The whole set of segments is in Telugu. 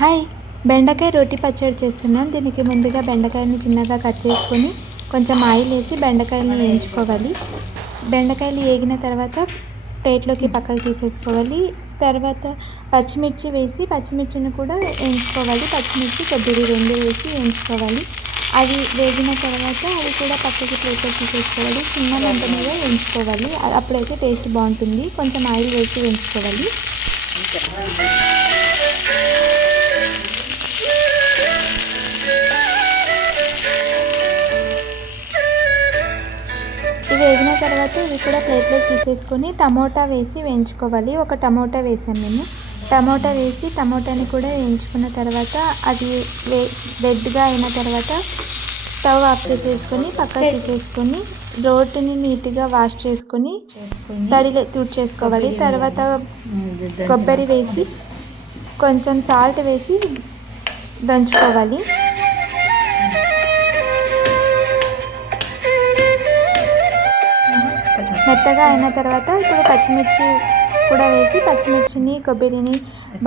హాయ్, బెండకాయ రోటి పచ్చడి చేస్తున్నాను. దీనికి ముందుగా బెండకాయని చిన్నగా కట్ చేసుకొని కొంచెం ఆయిల్ వేసి బెండకాయని వేయించుకోవాలి. బెండకాయలు వేగిన తర్వాత ప్లేట్లోకి పక్కకు తీసేసుకోవాలి. తర్వాత పచ్చిమిర్చి వేసి పచ్చిమిర్చిని కూడా వేయించుకోవాలి. పచ్చిమిర్చి కొబ్బరి రెండు వేసి వేయించుకోవాలి. అవి వేగిన తర్వాత అవి కూడా పక్కకి ప్లేట్లోకి తీసేసుకోవాలి. చిన్న మంట మీద వేయించుకోవాలి. అప్పుడైతే టేస్ట్ బాగుంటుంది. కొంచెం ఆయిల్ వేసి వేయించుకోవాలి. ఇవి వేగిన తర్వాత ఇవి కూడా ప్లేట్లోకి తీసేసుకొని టమోటా వేసి వేయించుకోవాలి. ఒక టమోటా వేసాను నేను. టమోటా వేసి టమోటాని కూడా వేయించుకున్న తర్వాత అది రెడ్గా అయిన తర్వాత స్టవ్ ఆఫ్ చేసేసుకొని పక్కకు తీసేసుకొని రోటిని నీట్గా వాష్ చేసుకొని తడిలో తుడిచేసుకోవాలి. తర్వాత కొబ్బరి వేసి కొంచెం సాల్ట్ వేసి దంచుకోవాలి. మెత్తగా అయిన తర్వాత ఇప్పుడు పచ్చిమిర్చి కూడా వేసి పచ్చిమిర్చిని కొబ్బరిని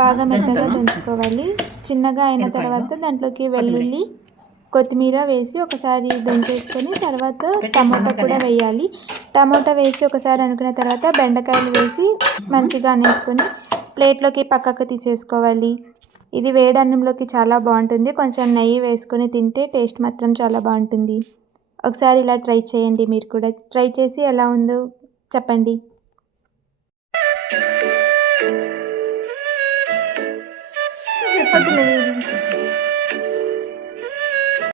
బాగా మెత్తగా దంచుకోవాలి. చిన్నగా అయిన తర్వాత దాంట్లోకి వెల్లుల్లి కొత్తిమీర వేసి ఒకసారి దంచేసుకొని తర్వాత టమోటా కూడా వేయాలి. టమోటా వేసి ఒకసారి అనుకున్న తర్వాత బెండకాయలు వేసి మంచిగా అనేసుకొని ప్లేట్లోకి పక్కకు తీసేసుకోవాలి. ఇది వేడన్నంలోకి చాలా బాగుంటుంది. కొంచెం నెయ్యి వేసుకొని తింటే టేస్ట్ మాత్రం చాలా బాగుంటుంది. ఒకసారి ఇలా ట్రై చేయండి. మీరు కూడా ట్రై చేసి ఎలా ఉందో చెప్పండి.